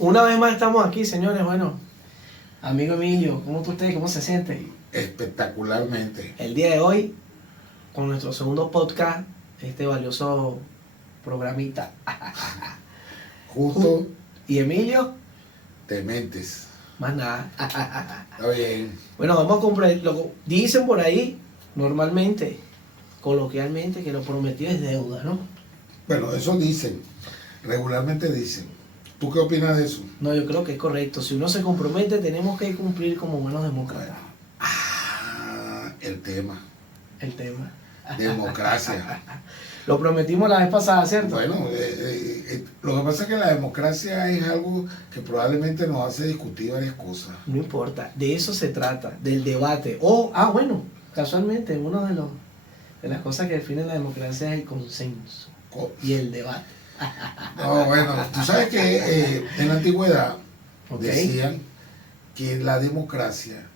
Una vez más estamos aquí, señores. Bueno, amigo Emilio, ¿cómo está usted? ¿Cómo se siente? Espectacularmente. El día de hoy, con nuestro segundo podcast, este valioso programita. Justo ¿Y Emilio? Dementes. Más nada. Está bien. Bueno, vamos a comprar. Dicen por ahí, normalmente, coloquialmente, que lo prometido es deuda, ¿no? Bueno, eso dicen. Regularmente dicen. ¿Tú qué opinas de eso? No, yo creo que es correcto. Si uno se compromete, tenemos que cumplir como buenos demócratas. El tema. El tema. Democracia. Lo prometimos la vez pasada, ¿cierto? Bueno, lo que pasa es que la democracia es algo que probablemente nos hace discutir varias cosas. No importa, de eso se trata, del debate. Bueno, casualmente, de las cosas que definen la democracia es el consenso y el debate. No, bueno, tú sabes que en la antigüedad decían que la democracia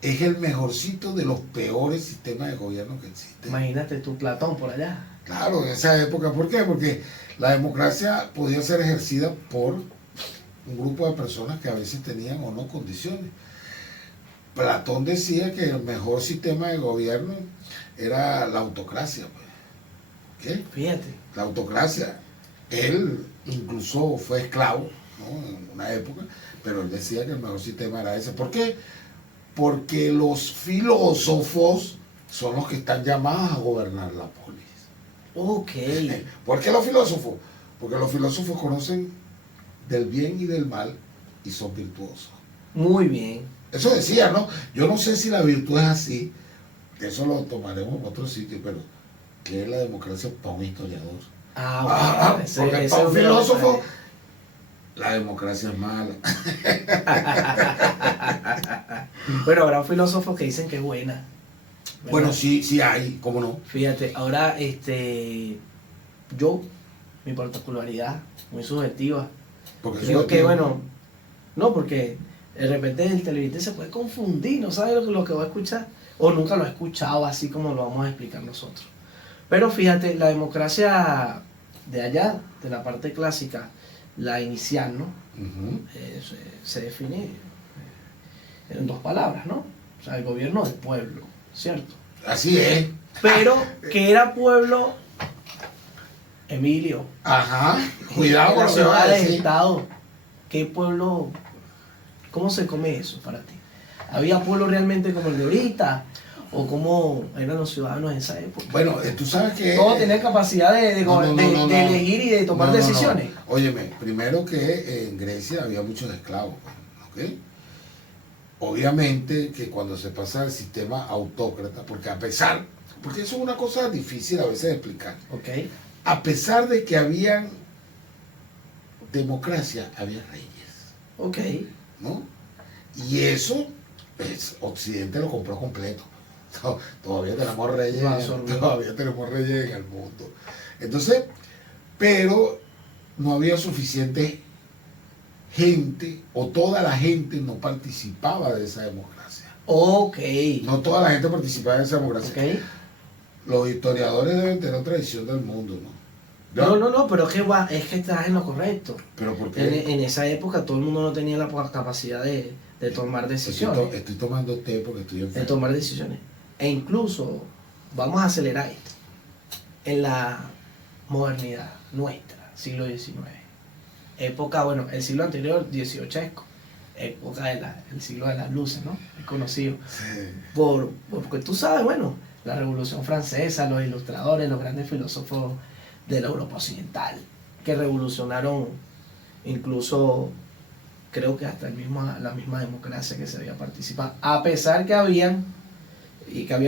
es el mejorcito de los peores sistemas de gobierno que existen. Imagínate tú, Platón, por allá. Claro, en esa época. ¿Por qué? Porque la democracia podía ser ejercida por un grupo de personas que a veces tenían o no condiciones. Platón decía que el mejor sistema de gobierno era la autocracia. Pues. ¿Qué? Fíjate. La autocracia. Él incluso fue esclavo, ¿no? En una época, pero él decía que el mejor sistema era ese. ¿Por qué? Porque los filósofos son los que están llamados a gobernar la polis. Ok. ¿Por qué los filósofos? Porque los filósofos conocen del bien y del mal y son virtuosos. Muy bien. Eso decía, ¿no? Yo no sé si la virtud es así, eso lo tomaremos en otro sitio, pero ¿qué es la democracia para un historiador? Porque para un filósofo la democracia es mala. Bueno, habrá filósofos que dicen que es buena. ¿Verdad? Bueno, sí hay, ¿cómo no? Fíjate, ahora yo, mi particularidad, muy subjetiva, Porque creo que no, porque de repente el televidente se puede confundir, no sabe lo que va a escuchar, o nunca lo ha escuchado así como lo vamos a explicar nosotros. Pero fíjate, la democracia de allá, de la parte clásica, la inicial, ¿no? Se define en dos palabras, ¿no? O sea, el gobierno del pueblo, ¿cierto? Así es. Pero, ¿qué era pueblo, Emilio? Ajá, cuidado con lo que vas a decir. Estado. ¿Qué pueblo? ¿Cómo se come eso para ti? ¿Había pueblo realmente como el de ahorita? ¿O cómo eran los ciudadanos en esa época? Bueno, tú sabes que... Todos tenían capacidad de elegir y de tomar decisiones. No. Óyeme, primero que en Grecia había muchos esclavos, ¿ok? Obviamente que cuando se pasa al sistema autócrata, porque eso es una cosa difícil a veces de explicar, Okay. a pesar de que habían democracia, había reyes, Ok. ¿no? Y eso, pues, Occidente lo compró completo. Todavía tenemos reyes en el mundo. Entonces, pero no había suficiente gente, o toda la gente no participaba de esa democracia. Ok. No toda la gente participaba de esa democracia. Okay. Los historiadores deben tener otra visión del mundo, ¿no? No, pero es que estás en lo correcto. ¿Pero por qué? En esa época todo el mundo no tenía la capacidad de tomar decisiones. Estoy tomando té porque estoy enfermo. De tomar decisiones. E incluso, vamos a acelerar esto, en la modernidad nuestra, siglo XIX, época, bueno, el siglo anterior, XVIII, época del siglo de las luces, ¿no? Es conocido. Sí. Porque tú sabes, bueno, la Revolución Francesa, los ilustradores, los grandes filósofos de la Europa Occidental, que revolucionaron incluso, creo que hasta la misma democracia que se había participado, a pesar que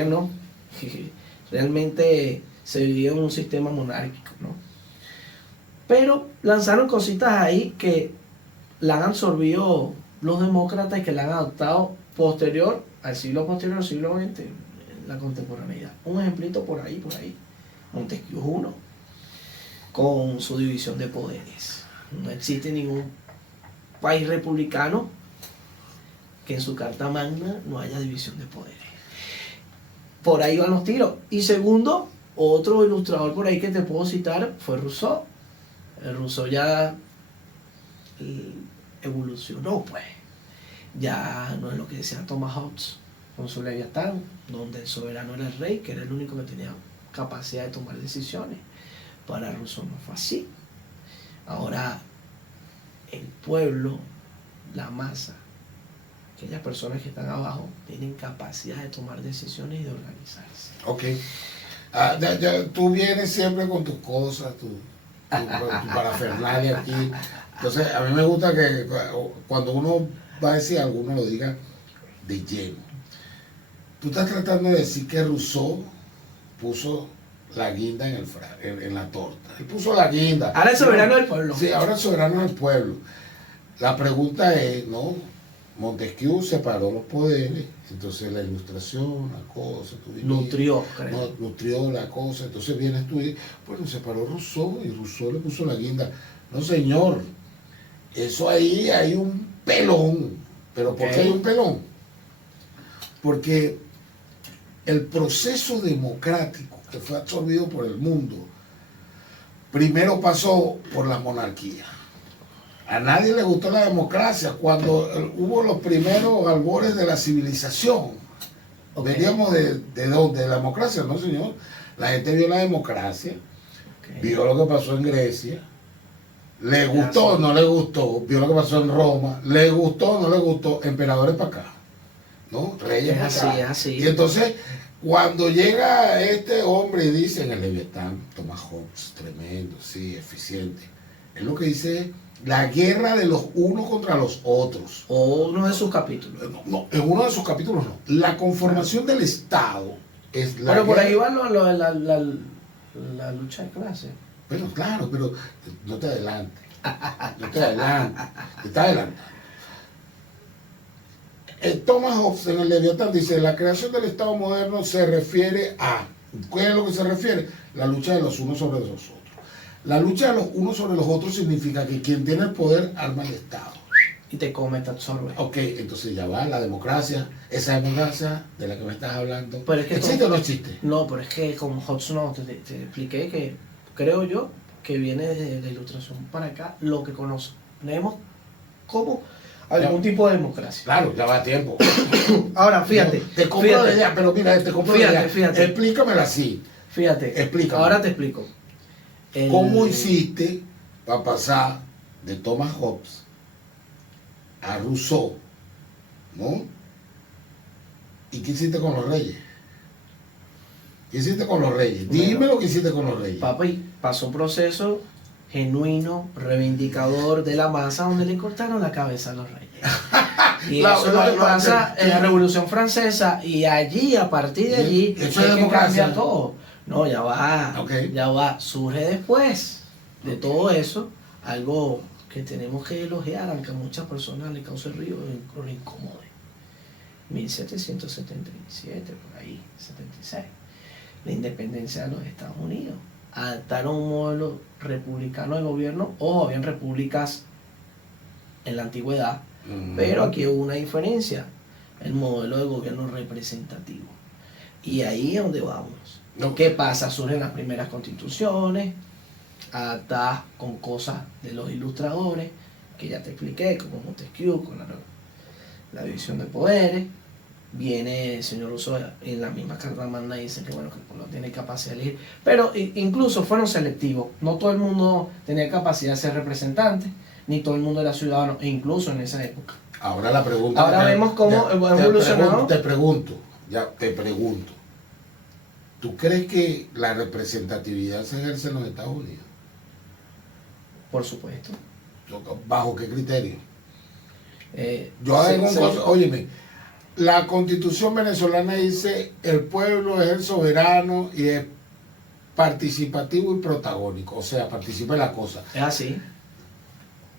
no, realmente se vivía en un sistema monárquico, ¿no? Pero lanzaron cositas ahí que la han absorbido los demócratas y que la han adoptado al siglo XX, en la contemporaneidad. Un ejemplito por ahí, Montesquieu I, con su división de poderes. No existe ningún país republicano que en su carta magna no haya división de poderes. Por ahí van los tiros. Y segundo, otro ilustrador por ahí que te puedo citar fue Rousseau. Rousseau ya evolucionó, pues. Ya no es lo que decía Thomas Hobbes con su Leviatán, donde el soberano era el rey, que era el único que tenía capacidad de tomar decisiones. Para Rousseau no fue así. Ahora, el pueblo, la masa, aquellas personas que están abajo, tienen capacidad de tomar decisiones y de organizarse. Ok. Tú vienes siempre con tus cosas, tu parafernalia aquí. Entonces, a mí me gusta que cuando uno va a decir algo, uno lo diga de lleno. Tú estás tratando de decir que Rousseau puso la guinda en la torta. Él puso la guinda. Ahora el soberano del pueblo. Sí, ahora el soberano del pueblo. La pregunta es, ¿no? Montesquieu separó los poderes, entonces la ilustración, la cosa, nutrió, creo. Nutrió la cosa, entonces vienes tú y, bueno, separó Rousseau y Rousseau le puso la guinda. No, señor, eso ahí hay un pelón. ¿Pero por qué hay un pelón? Porque el proceso democrático que fue absorbido por el mundo, primero pasó por la monarquía. A nadie le gustó la democracia cuando hubo los primeros albores de la civilización. Veníamos de dónde, de la democracia, no señor. La gente vio la democracia, vio lo que pasó en Grecia, le gustó, no le gustó, vio lo que pasó en Roma, le gustó, no le gustó, emperadores para acá, ¿no? Reyes para acá. Es así. Y entonces, cuando llega este hombre y dice en el Leviatán, Thomas Hobbes, tremendo, sí, eficiente, es lo que dice la guerra de los unos contra los otros. O uno de sus capítulos. No, en uno de sus capítulos no. La conformación del Estado es la Pero por guerra. ahí va lo de la lucha de clase. Bueno, claro, pero no te adelantes. No te adelantes. Te está adelantando. Thomas Hobbes en el Leviatán dice, la creación del Estado moderno se refiere a, ¿qué es lo que se refiere? La lucha de los unos sobre los otros. La lucha de los unos sobre los otros significa que quien tiene el poder arma el Estado. Y te come, te absorbe. Ok, entonces ya va, la democracia, esa democracia de la que me estás hablando, Pero es que ¿existe o no existe? No, pero es que como Hobbes no, te expliqué que creo yo que viene desde la ilustración para acá lo que conocemos como algún tipo de democracia. Claro, ya va a tiempo. Ahora, fíjate. No, te compro la idea, pero mira, te compro la idea. Fíjate. Explícamela así. Fíjate. Explícame. Ahora te explico. ¿Cómo hiciste para pasar de Thomas Hobbes a Rousseau, ¿no? ¿Y qué hiciste con los reyes? ¿Qué hiciste con los reyes? Dime lo que hiciste con los reyes. Papi, pasó un proceso genuino, reivindicador de la masa, donde le cortaron la cabeza a los reyes. Y eso lo pasa en la Revolución Francesa, y allí, a partir de allí, eso es democracia. Cambia todo. No, ya va, ya va. Surge después de todo eso algo que tenemos que elogiar, aunque a muchas personas le cause ruido o le incomode. 1777, por ahí, 76. La independencia de los Estados Unidos. Adaptaron un modelo republicano de gobierno. Ojo, habían repúblicas en la antigüedad, pero aquí hubo una diferencia: el modelo de gobierno representativo. Y ahí es donde vamos. ¿Qué pasa? Surgen las primeras constituciones, adaptadas con cosas de los ilustradores, que ya te expliqué, como Montesquieu, con la división de poderes. Viene el señor Rousseau en la misma carta magna, dice que bueno, que el pueblo tiene capacidad de elegir, pero incluso fueron selectivos. No todo el mundo tenía capacidad de ser representante, ni todo el mundo era ciudadano, e incluso en esa época. Ahora la pregunta. Ahora vemos cómo evolucionó. Te pregunto. ¿Tú crees que la representatividad se ejerce en los Estados Unidos? Por supuesto. ¿Bajo qué criterio? Óyeme, la Constitución venezolana dice el pueblo es el soberano y es participativo y protagónico, o sea, participa en la cosa. Es así.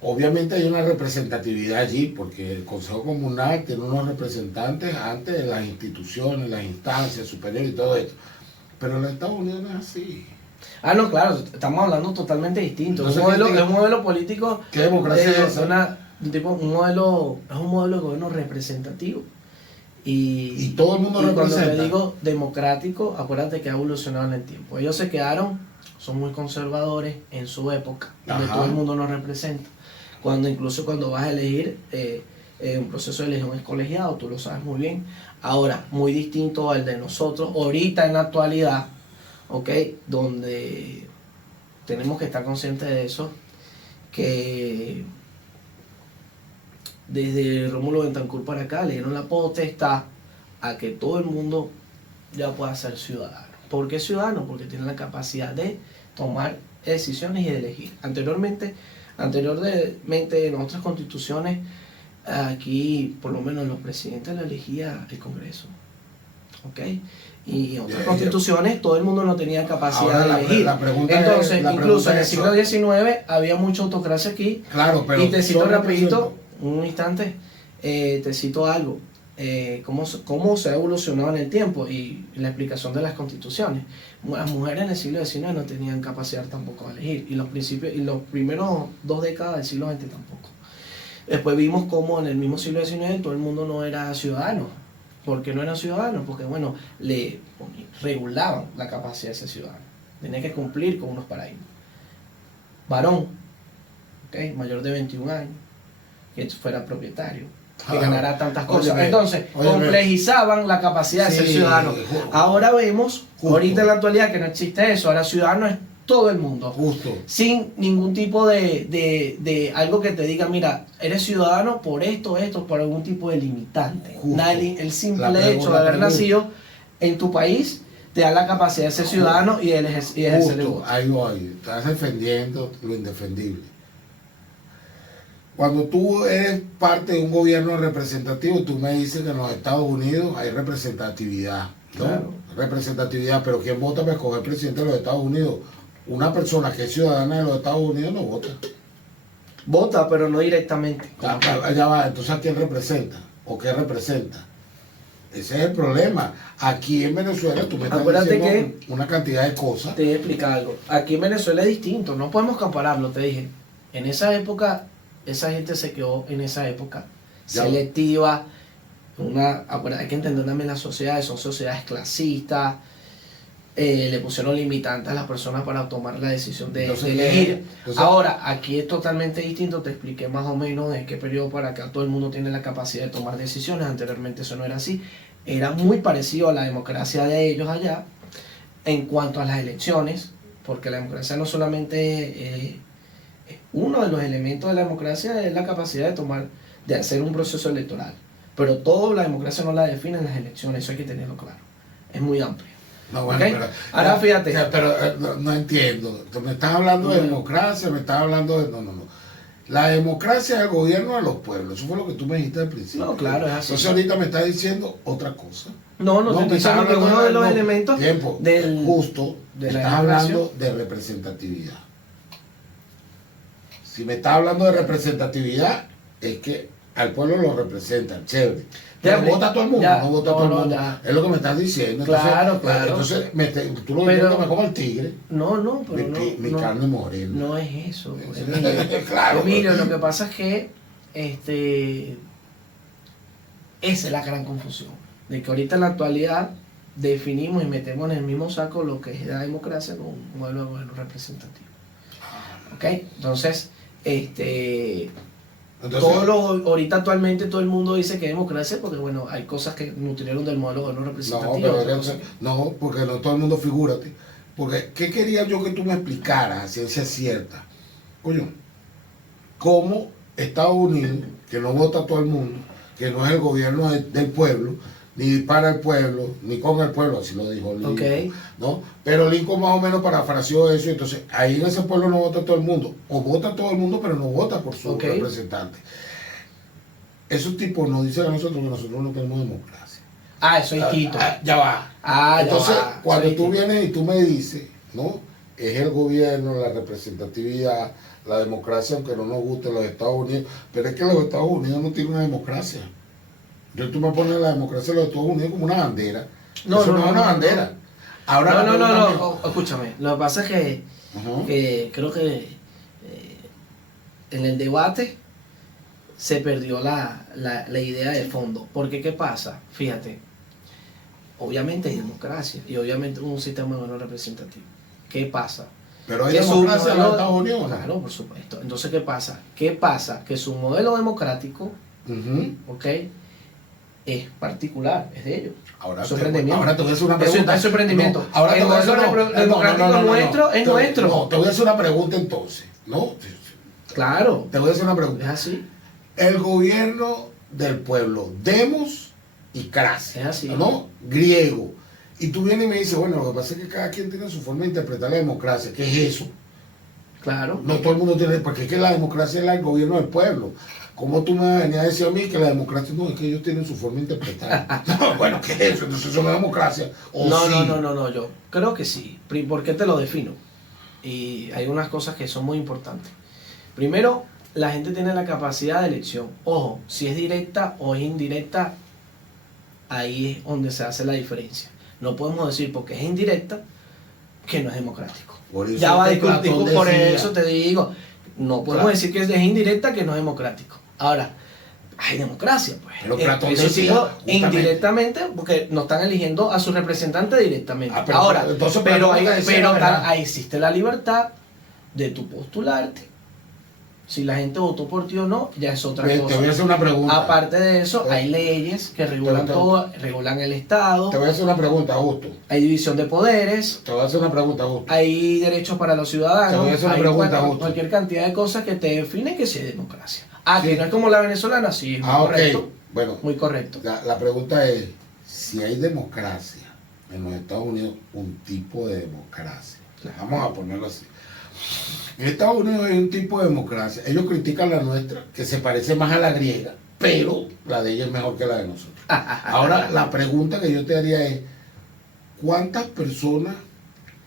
Obviamente hay una representatividad allí, porque el Consejo Comunal tiene unos representantes antes de las instituciones, las instancias superiores y todo esto. Pero en los Estados Unidos no es así. No, claro, estamos hablando totalmente distinto. Es un modelo político. ¿Qué democracia es esa? Es un modelo de gobierno representativo. Y todo el mundo representa. Cuando te digo democrático, acuérdate que ha evolucionado en el tiempo. Ellos se quedaron, son muy conservadores en su época, donde todo el mundo nos representa. incluso cuando vas a elegir, un proceso de elección es colegiado, tú lo sabes muy bien. Ahora, muy distinto al de nosotros, ahorita en la actualidad, ¿ok? Donde tenemos que estar conscientes de eso, que desde Rómulo Betancourt para acá le dieron la potestad a que todo el mundo ya pueda ser ciudadano. ¿Por qué ciudadano? Porque tiene la capacidad de tomar decisiones y de elegir. Anteriormente en otras constituciones, aquí por lo menos los presidentes lo elegía el Congreso, ¿ok? Y en otras constituciones todo el mundo no tenía capacidad de elegir. Entonces, incluso en el siglo XIX había mucha autocracia aquí. Claro, pero y te cito rapidito, un instante, te cito algo. Cómo se ha evolucionado en el tiempo y la explicación de las constituciones. Las mujeres en el siglo XIX no tenían capacidad tampoco de elegir, y los primeros 2 décadas del siglo XX tampoco. Después vimos cómo en el mismo siglo XIX todo el mundo no era ciudadano. ¿Por qué no eran ciudadanos? Porque bueno, le regulaban la capacidad de ser ciudadano. Tenía que cumplir con unos paradigmas. Varón, ¿okay? Mayor de 21 años, que fuera propietario, que ganara tantas cosas. Entonces, complejizaban la capacidad de ser ciudadano. Ahora vemos, ahorita en la actualidad, que no existe eso. Ahora ciudadano es todo el mundo. Justo. Sin ningún tipo de algo que te diga, mira, eres ciudadano por esto, por algún tipo de limitante. Nadie, el simple hecho de haber nacido en tu país te da la capacidad de ser ciudadano y ejercer el voto. Ahí voy, estás defendiendo lo indefendible. Cuando tú eres parte de un gobierno representativo, tú me dices que en los Estados Unidos hay representatividad, ¿no? Claro. Representatividad, pero ¿quién vota para escoger presidente de los Estados Unidos? Una persona que es ciudadana de los Estados Unidos no vota. Vota, pero no directamente. Ya va, entonces ¿a quién representa? ¿O qué representa? Ese es el problema. Aquí en Venezuela tú me estás diciendo una cantidad de cosas. Te voy a explicar algo. Aquí en Venezuela es distinto, no podemos compararlo, te dije. En esa época, esa gente se quedó en esa época selectiva. Hay que entender también las sociedades, son sociedades clasistas. Le pusieron limitantes a las personas para tomar la decisión de elegir. Ahora, aquí es totalmente distinto, te expliqué más o menos de qué periodo para acá todo el mundo tiene la capacidad de tomar decisiones. Anteriormente eso no era así. Era muy parecido a la democracia de ellos allá en cuanto a las elecciones, porque la democracia no solamente uno de los elementos de la democracia es la capacidad de hacer un proceso electoral, pero toda la democracia no la define en las elecciones, eso hay que tenerlo claro, es muy amplio. No, bueno, ¿Okay? Ahora fíjate. No entiendo. Me estás hablando de democracia, me estás hablando de... No. La democracia es el gobierno de los pueblos. Eso fue lo que tú me dijiste al principio. No, claro, es así. Entonces ahorita me estás diciendo otra cosa. No, te estoy diciendo que uno de los elementos justo, de estás hablando de representatividad. Si me estás hablando de representatividad, es que al pueblo lo representan, chévere. Pero vota todo el mundo, no vota todo el mundo. Es lo que me estás diciendo. Entonces, claro. Entonces, tú lo ves que me como el tigre. No, pero mi carne morena. No es eso, Claro. Emilio, lo que pasa es que esa es la gran confusión. De que ahorita en la actualidad definimos y metemos en el mismo saco lo que es la democracia con un modelo de gobierno representativo. ¿Ok? Entonces, ahorita actualmente todo el mundo dice que es democracia porque bueno, hay cosas que nutrieron del modelo de gobierno representativo. No, porque no todo el mundo, figúrate. Porque, ¿qué quería yo que tú me explicaras a ciencia cierta? Coño, cómo Estados Unidos, que no vota todo el mundo, que no es el gobierno del pueblo, ni para el pueblo, ni con el pueblo, así lo dijo Lincoln, okay. ¿no? Pero Lincoln más o menos parafraseó eso, entonces ahí en ese pueblo no vota todo el mundo, o vota todo el mundo, pero no vota por su representante. Esos tipos nos dicen a nosotros que nosotros no tenemos democracia. Eso es distinto. Ya va. Entonces, cuando tú vienes y tú me dices, ¿no? Es el gobierno, la representatividad, la democracia, aunque no nos guste los Estados Unidos, pero es que los Estados Unidos no tienen una democracia. Entonces tú me pones la democracia de los Estados Unidos como una bandera. No es una bandera. Ahora no, escúchame. Lo que pasa es que creo que en el debate se perdió la idea de fondo. Porque ¿qué pasa? Fíjate, obviamente hay democracia y obviamente un sistema de gobierno representativo. ¿Qué pasa? Pero hay democracia en los Estados Unidos. Claro, por supuesto. Entonces, ¿qué pasa? ¿Qué pasa? Que su modelo democrático, ¿ok? Es particular, es de ellos. Ahora te voy a hacer una pregunta. Es su emprendimiento. No, ahora el modelo democrático nuestro es nuestro. No, te voy a hacer una pregunta entonces. ¿No? Claro. Te voy a hacer una pregunta. Es así. El gobierno del pueblo, demos y cracia. Es así. ¿No? Griego. Y tú vienes y me dices, bueno, lo que pasa es que cada quien tiene su forma de interpretar la democracia. ¿Qué es eso? Claro. No todo el mundo tiene, porque es que la democracia es el gobierno del pueblo. ¿Cómo tú me venías a decir a mí que la democracia no es que ellos tienen su forma de interpretar? No, bueno, ¿qué es eso? Entonces eso no es democracia. No, yo creo que sí. ¿Por qué te lo defino? Y hay unas cosas que son muy importantes. Primero, la gente tiene la capacidad de elección. Ojo, si es directa o es indirecta, ahí es donde se hace la diferencia. No podemos decir porque es indirecta que no es democrático. Ya va a discutir, por eso te digo, no podemos decir que es indirecta que no es democrático. Ahora, hay democracia, pues. Pero Platón eso decía, indirectamente, porque no están eligiendo a su representante directamente. Pero, ahora, entonces, pero ahí existe la libertad de tu postularte. Si la gente votó por ti o no, ya es otra cosa. Te voy a hacer una pregunta. Aparte de eso, hay leyes que regulan todo, regulan el Estado. Te voy a hacer una pregunta, Augusto. Hay división de poderes. Te voy a hacer una pregunta, Augusto. Hay derechos para los ciudadanos. Te voy a hacer una pregunta, Augusto. Cualquier cantidad de cosas que te definen que sí es democracia. Sí. Que no es como la venezolana, sí, es muy correcto. Okay. Bueno, muy correcto. La pregunta es, si hay democracia en los Estados Unidos, un tipo de democracia. Claro. Vamos a ponerlo así. En Estados Unidos hay un tipo de democracia. Ellos critican la nuestra, que se parece más a la griega, pero la de ellos es mejor que la de nosotros. Ahora, la pregunta que yo te haría es, ¿cuántas personas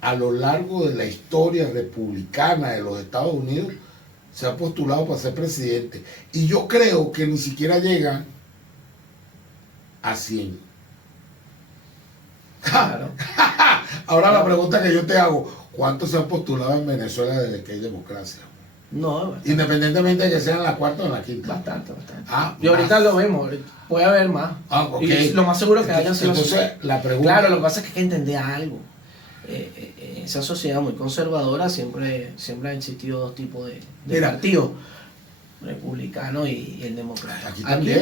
a lo largo de la historia republicana de los Estados Unidos se han postulado para ser presidente? Y yo creo que ni siquiera llegan a 100. Claro. Ahora la pregunta que yo te hago, ¿cuántos se han postulado en Venezuela desde que hay democracia? No, bastante. Independientemente de que sean la cuarta o la quinta. Bastante. Y ahorita lo vemos, puede haber más. Okay. Y lo más seguro que haya sido. Entonces, la pregunta. Claro, lo que pasa es que hay que entender algo. Esa sociedad muy conservadora siempre ha existido dos tipos de partidos, republicano y el democrático. Aquí también.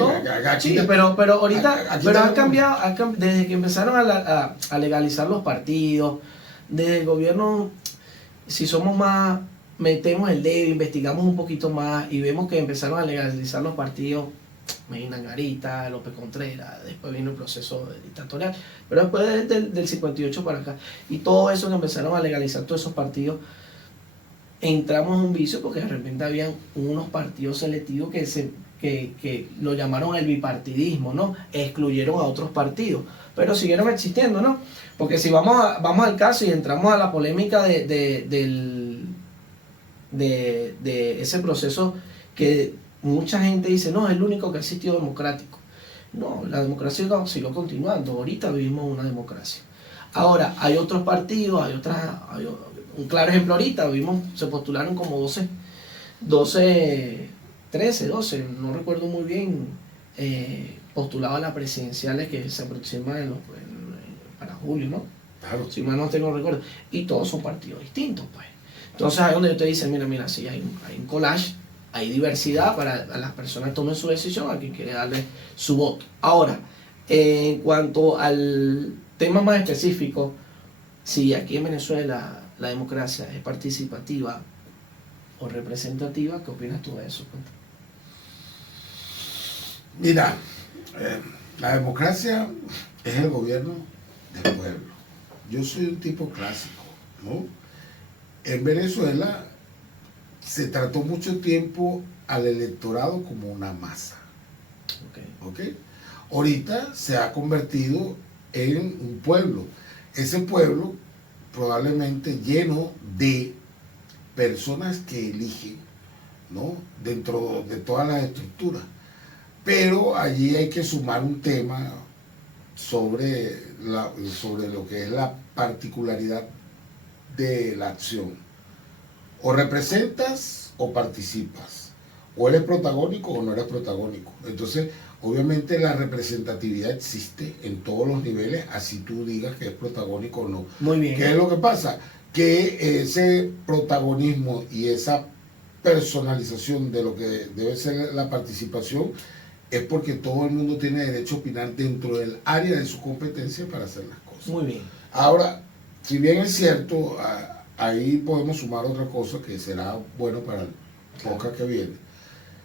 Sí, pero ahorita han cambiado, desde que empezaron a legalizar los partidos, desde el gobierno, si somos más, metemos el dedo, investigamos un poquito más y vemos que empezaron a legalizar los partidos, Medina Angarita, López Contreras, después vino el proceso dictatorial, pero después del 58 para acá, y todo eso que empezaron a legalizar todos esos partidos, entramos en un vicio porque de repente habían unos partidos selectivos que lo llamaron el bipartidismo, ¿no? Excluyeron a otros partidos, pero siguieron existiendo, ¿no? Porque si vamos al caso y entramos a la polémica de ese proceso que mucha gente dice, no, es el único que ha existido democrático. No, la democracia siguió continuando, ahorita vivimos una democracia. Ahora, hay otros partidos, hay un claro ejemplo ahorita, se postularon como 12, no recuerdo muy bien, postulados a las presidenciales que se aproximan para julio, ¿no? Claro. Si mal no tengo recuerdo. Y todos son partidos distintos, pues. Entonces ahí donde yo te dice, mira, sí, hay un collage, hay diversidad para las personas que tomen su decisión, a quien quiere darle su voto. Ahora, en cuanto al tema más específico, si aquí en Venezuela la democracia es participativa o representativa, ¿qué opinas tú de eso? Mira, la democracia es el gobierno del pueblo. Yo soy un tipo clásico, ¿no? En Venezuela se trató mucho tiempo al electorado como una masa. ¿Okay? Ahorita se ha convertido en un pueblo. Ese pueblo probablemente lleno de personas que eligen, ¿no? Dentro de todas las estructuras. Pero allí hay que sumar un tema sobre lo que es la particularidad de la acción. O representas o participas. O eres protagónico o no eres protagónico. Entonces, obviamente la representatividad existe en todos los niveles, así tú digas que es protagónico o no. Muy bien. ¿Qué es lo que pasa? que ese protagonismo y esa personalización de lo que debe ser la participación es porque todo el mundo tiene derecho a opinar dentro del área de su competencia para hacer las cosas. Muy bien. Ahora, si bien es cierto, ahí podemos sumar otra cosa que será bueno para el podcast que viene,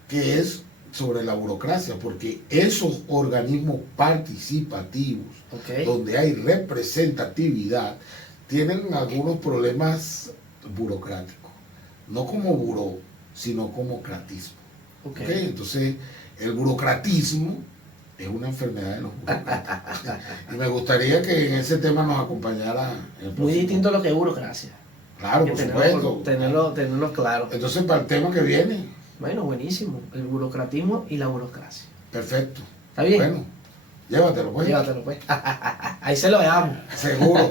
que es sobre la burocracia, porque esos organismos participativos, donde hay representatividad, tienen algunos problemas burocráticos, no como buró, sino como cratismo. Entonces, el burocratismo es una enfermedad de los burócratas. Y me gustaría que en ese tema nos acompañara. Muy distinto a lo que es burocracia. Claro, por supuesto. Tenerlo claro. Entonces, para el tema que viene. Bueno, buenísimo. El burocratismo y la burocracia. Perfecto. ¿Está bien? Bueno, llévatelo pues. Llévatelo pues. Ahí se lo dejamos. Seguro.